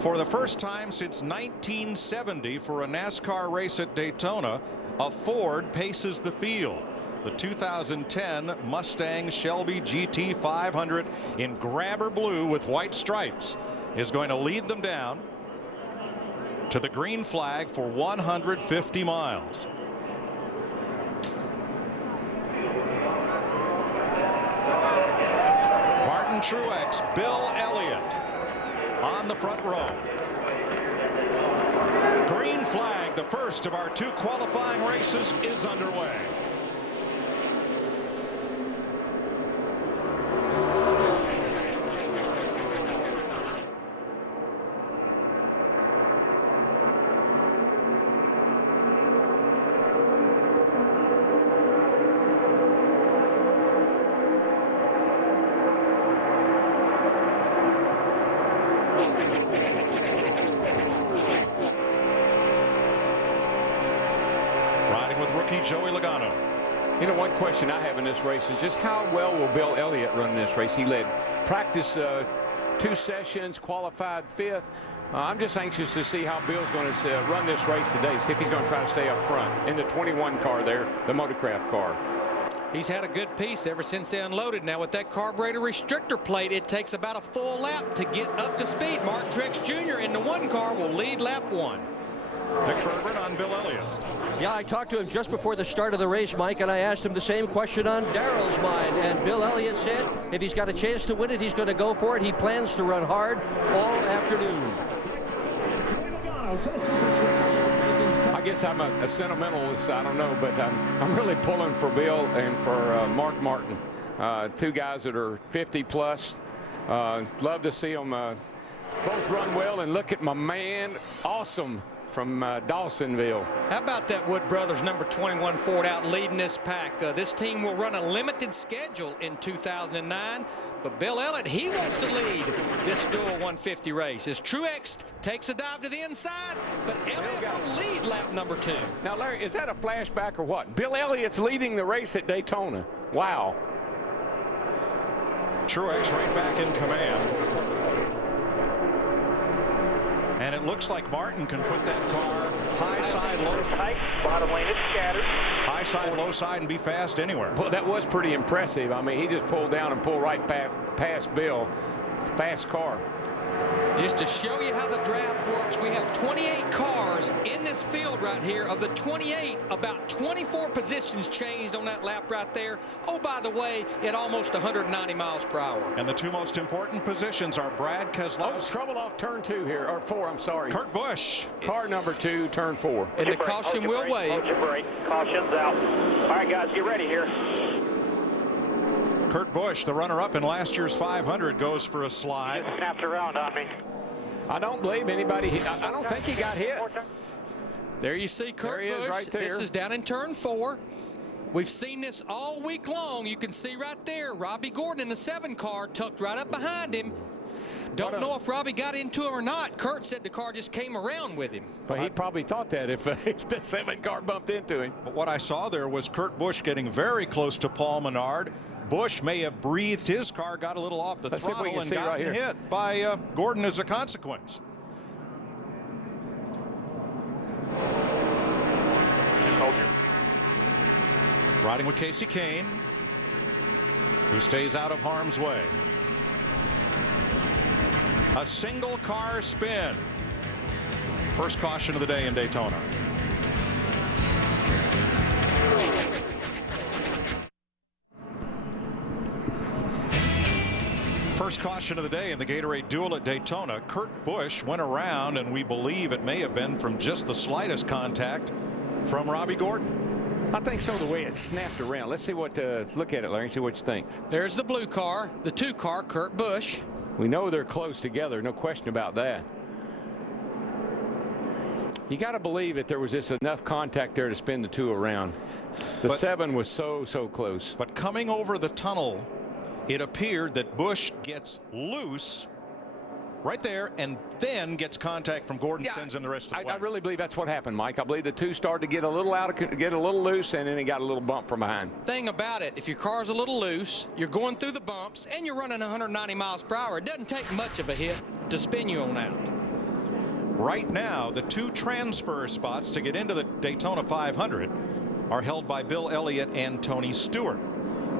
For the first time since 1970 for a NASCAR race at Daytona, a Ford paces the field. The 2010 Mustang Shelby GT 500 in grabber blue with white stripes is going to lead them down to the green flag for 150 miles. Martin Truex, Bill Elliott on the front row. Green flag, the first of our two qualifying races, is underway. You know, one question I have in this race is just how well will Bill Elliott run this race? He led practice 2 sessions, qualified 5th. I'm just anxious to see how Bill's going to run this race today, see if he's going to try to stay up front in the 21 car there, the Motorcraft car. He's had a good piece ever since they unloaded. Now with that carburetor restrictor plate, it takes about a full lap to get up to speed. Martin Truex Jr. in the 1 car will lead lap 1. Nick Herbert on Bill Elliott. Yeah, I talked to him just before the start of the race, Mike, and I asked him the same question on Darrell's mind. And Bill Elliott said if he's got a chance to win it, he's going to go for it. He plans to run hard all afternoon. I guess I'm a sentimentalist, I don't know, but I'm really pulling for Bill and for Mark Martin. 2 guys that are 50 plus. Love to see them both run well, and look at my man, Awesome, from Dawsonville. How about that Wood Brothers number 21 Ford out leading this pack? This team will run a limited schedule in 2009, but Bill Elliott, he wants to lead this Duel 150 race as Truex takes a dive to the inside, but Elliott will lead lap number 2. Now, Larry, is that a flashback or what? Bill Elliott's leading the race at Daytona. Wow. Truex right back in command. And it looks like Martin can put that car high side, low side. Bottom lane is scattered. High side, low side, and be fast anywhere. Well, that was pretty impressive. I mean, he just pulled down and pulled right past Bill. Fast car. Just to show you how the draft works, we have 28 cars in this field right here. Of the 28, about 24 positions changed on that lap right there. Oh, by the way, at almost 190 miles per hour. And the 2 most important positions are Brad Keselowski. Oh, trouble off turn 2 here, or 4, I'm sorry. Kurt Busch. Car number 2, turn 4. And the caution will wave. Hold your brake. Caution's out. All right, guys, get ready here. Kurt Busch, the runner-up in last year's 500, goes for a slide. Snapped around on me. I don't blame anybody. I don't think he got hit. There you see Kurt Busch. Right there. This is down in turn 4. We've seen this all week long. You can see right there, Robbie Gordon in the 7 car tucked right up behind him. Don't know if Robbie got into him or not. Kurt said the car just came around with him. But he probably thought that if the 7 car bumped into him. But what I saw there was Kurt Busch getting very close to Paul Menard. Busch may have breathed his car, got a little off the throttle, and gotten hit by Gordon as a consequence. Riding with Casey Kane, who stays out of harm's way. A single car spin. First caution of the day in Daytona. First caution of the day in the Gatorade Duel at Daytona. Kurt Busch went around, and we believe it may have been from just the slightest contact from Robbie Gordon. I think so, the way it snapped around. Let's see what, look at it, Larry, see what you think. There's the blue car, the 2 car, Kurt Busch. We know they're close together, no question about that. You got to believe that there was just enough contact there to spin the 2 around. The 7 was so close. But coming over the tunnel, it appeared that Busch gets loose right there and then gets contact from Gordon, sends in the rest of the way. I really believe that's what happened, Mike. I believe the 2 started to get a little loose, and then it got a little bump from behind. Thing about it, if your car's a little loose, you're going through the bumps, and you're running 190 miles per hour, it doesn't take much of a hit to spin you on out. Right now, the 2 transfer spots to get into the Daytona 500 are held by Bill Elliott and Tony Stewart.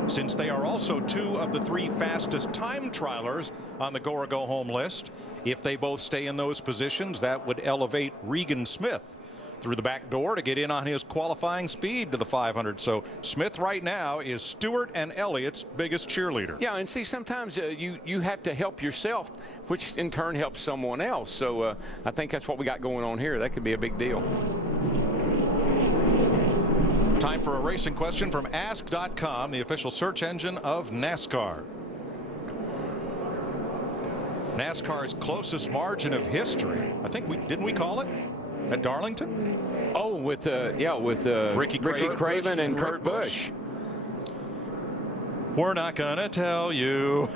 Since they are also 2 of the 3 fastest time trialers on the go or go home list, if they both stay in those positions, that would elevate Regan Smith through the back door to get in on his qualifying speed to the 500. So Smith right now is Stewart and Elliott's biggest cheerleader. Yeah, and see, sometimes you have to help yourself, which in turn helps someone else. So I think that's what we got going on here. That could be a big deal. Time for a racing question from Ask.com, the official search engine of NASCAR. NASCAR's closest margin of history, I think didn't we call it at Darlington? Oh, with Ricky Craven and Kurt Busch. We're not gonna tell you.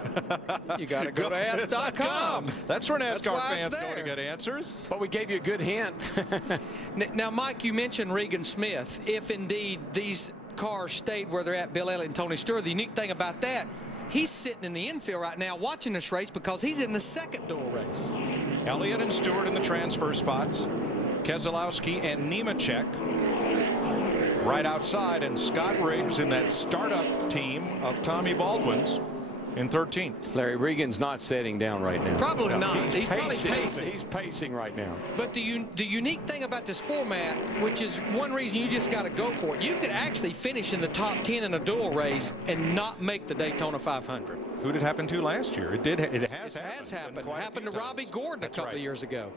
You got to go to Ask.com. That's where NASCAR fans go to get answers. But we gave you a good hint. Now, Mike, you mentioned Regan Smith. If indeed these cars stayed where they're at, Bill Elliott and Tony Stewart, the unique thing about that, he's sitting in the infield right now watching this race because he's in the second dual race. Elliott and Stewart in the transfer spots. Keselowski and Nemechek right outside, and Scott Riggs in that startup team of Tommy Baldwin's in 13th. Larry, Regan's not setting down right now. Probably not. He's probably pacing. pacing. He's pacing right now. But the unique thing about this format, which is one reason you just got to go for it, you could actually finish in the top 10 in a dual race and not make the Daytona 500. Who did it happen to last year? It has It has happened. Quite a Happened few to Robbie times. Gordon That's a couple right. of years ago.